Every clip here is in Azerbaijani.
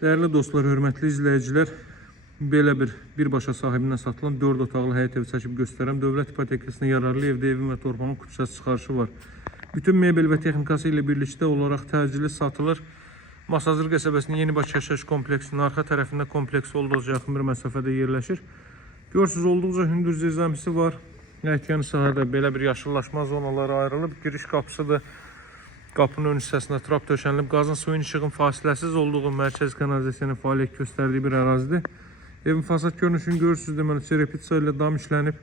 Değerli dostlar, hörmətli izləyicilər, belə birbaşa sahibindən satılan 4 otaqlı həyət evi çəkib göstərəm. Dövlət ipotekasına yararlı evdə evin və torpağın küçəsi çıxarışı var. Bütün mebel və texnikası ilə birlikdə olaraq təcili satılır. Masazır qəsəbəsinin Yenibaş yaşayış kompleksinin arxa tərəfində kompleks olduqca yaxın bir məsafədə yerləşir. Görürsünüz, olduqca hündür zirzəmisi var. Əkən sahədə belə bir yaşıllaşma zonaları ayrılıb. Giriş qapısıdır. Qapının ön hissəsində trap döşənilib. Qazın suyun işığın fasiləsiz olduğu mərkəzi kanalizasiyanın fəaliyyət göstərdiyi bir ərazidir. Evin fasad görünüşünü görürsünüz, deməli çerepitsa ilə dam işlənib.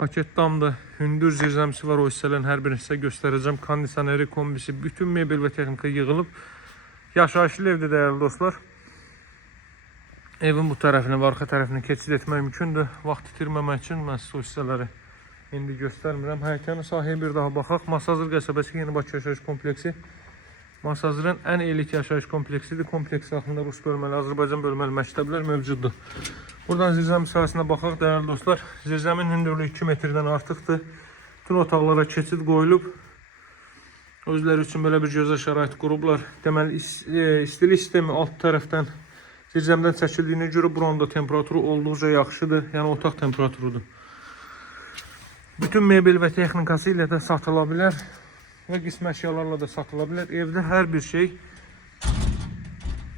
Paket damdır. Hündür zirzəmisi var. O hissələrin hər birini sizə göstərəcəm. Kondisioneri, kombisi, bütün mebel və texnika yığılıb. Yaşayışlı evdir dəyərli dostlar. Evin bu tərəfini və arxa tərəfini keçid etmək mümkündür. Vaxt itirməmək üçün mən sizə o hissələri indi göstərmirəm. Həyətyanın sahəyə bir daha baxaq. Masazır qəsəbəsi Yenibaş yaşayış kompleksi. Masazırın ən elit yaşayış kompleksidir. Kompleks daxilində Rus bölməli, Azərbaycan bölməli məktəblər mövcuddur. Buradan zirzəmi sahəsinə baxaq dəyərli dostlar. Zirzəmin hündürlüyü 2 metrdən artıqdır. Bütün otaqlara keçid qoyulub. Özləri üçün belə bir gözəl şərait qurublar. Deməli, istilik sistemi alt tərəfdən zirzəmdən çəkildiyinə görə buranın da temperaturu olduqca yaxşıdır. Yəni otaq temperaturudur. Bütün mebel və texnikası ilə də satıla bilər və qismə əşyalarla da satıla bilər. Evdə hər bir şey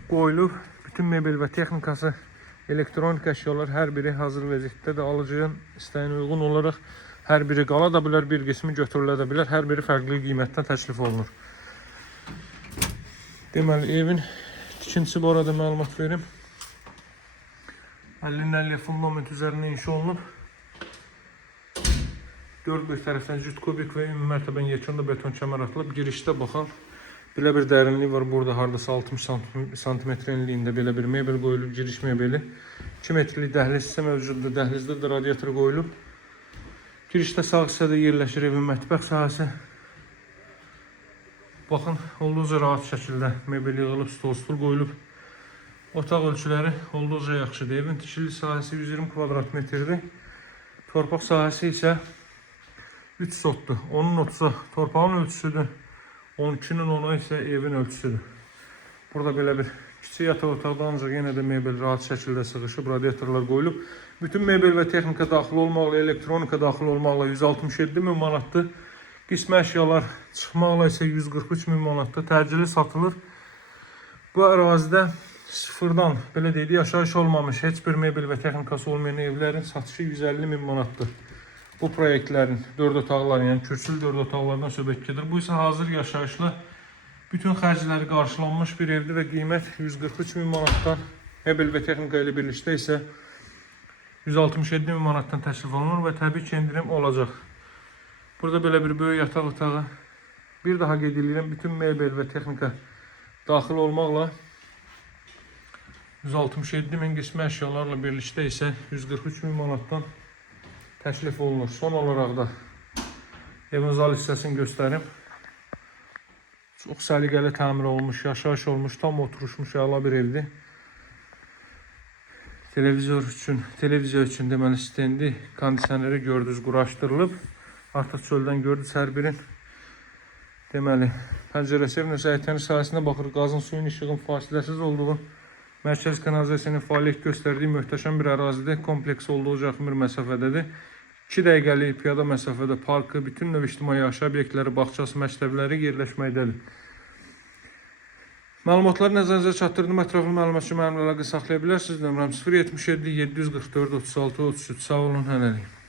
qoyulub. Bütün mebel və texnikası, elektronik əşyalar hər biri hazır vəziyyətdədir. Alıcının istəyinə uyğun olaraq hər biri qala da bilər, bir qismi götürülə də bilər. Hər biri fərqli qiymətdən təklif olunur. Deməli, evin tikintisi barədə məlumat verim. 50-50 fundament üzərində inşa olunub. 4 bir tərəfdən cüt kubik və ümumi mərtəbən yekunda beton kəmər atılıb. Girişdə baxaq. Belə bir dərinliyi var. Burada hardasa 60 sm enliyində belə bir mebel qoyulub. Giriş mebeli. 2 metrlik dəhliz isə mövcuddur. Dəhlizdə də radiator qoyulub. Girişdə sağ hissədə yerləşir evin mətbəx sahəsi. Baxın, olduqca rahat şəkildə mebel yığılıb, stol qoyulub. Otaq ölçüləri olduqca yaxşıdır. Evin tikili sahəsi 120 kvadrat metrdir. Torpaq sahəsi isə 3 sotdur. 10'un 30'a torpağın ölçüsüdür. 12'nin 10'a isə evin ölçüsüdür. Burada belə bir kiçik yataq otaqda ancaq yenə də mebel rahat şəkildə sığışıb, radiatorlar qoyulub. Bütün mebel və texnika daxil olmaqla, elektronika daxil olmaqla 167 min manatdır. Qismə əşyalar çıxmaqla isə 143 min manatdır. Təcili satılır. Bu ərazidə sıfırdan, belə deyək, yaşayış olmamış, heç bir mebel və texnikası olmayan evlərin satışı 150 min manatdır. Bu proyektlərin 4 otaqları, yəni kürsülü 4 otaqlardan söhbət gedir. Bu isə hazır yaşayışlı, bütün xərcləri qarşılanmış bir evdir və qiymət 143 min manatdan, mebel və texnika ilə birlikdə isə 167 min manatdan təklif olunur və təbii ki, endirim olacaq. Burada belə bir böyük yataq otağı. Bir daha qeyd edirəm, bütün mebel və texnika daxil olmaqla 167 min, qismə əşyalarla birlikdə isə 143 min manatdan təklif olunur. Son olaraq da evin zal hissəsini göstərim. Çox səliqəli təmir olmuş, yaşayış olmuş, tam oturuşmuş əla bir evdir. Televiziya üçün deməli stendi, kondisioneri gördünüz quraşdırılıb. Artıq çöldən gördünüz hər birin. Deməli, pəncərəsi evin həyətyanı sahəsinə baxır. Qazın suyun işığın fasiləsiz olduğu, mərkəzi kanalizasiyanın fəaliyyət göstərdiyi möhtəşəm bir ərazidir. Kompleks olduqca yaxın bir məsafədədir. 2 dəqiqəlik piyada məsafədə parkı, bütün növ ictimai yaşayış obyektləri, bağçası, məktəbləri yerləşməkdədir. Məlumatları nəzərinizə çatdırdım. Ətraflı məlumat üçün mənimlə əlaqə saxlaya bilərsiniz. Nömrəm 077 744 36 33. Sağ olun, hələlik.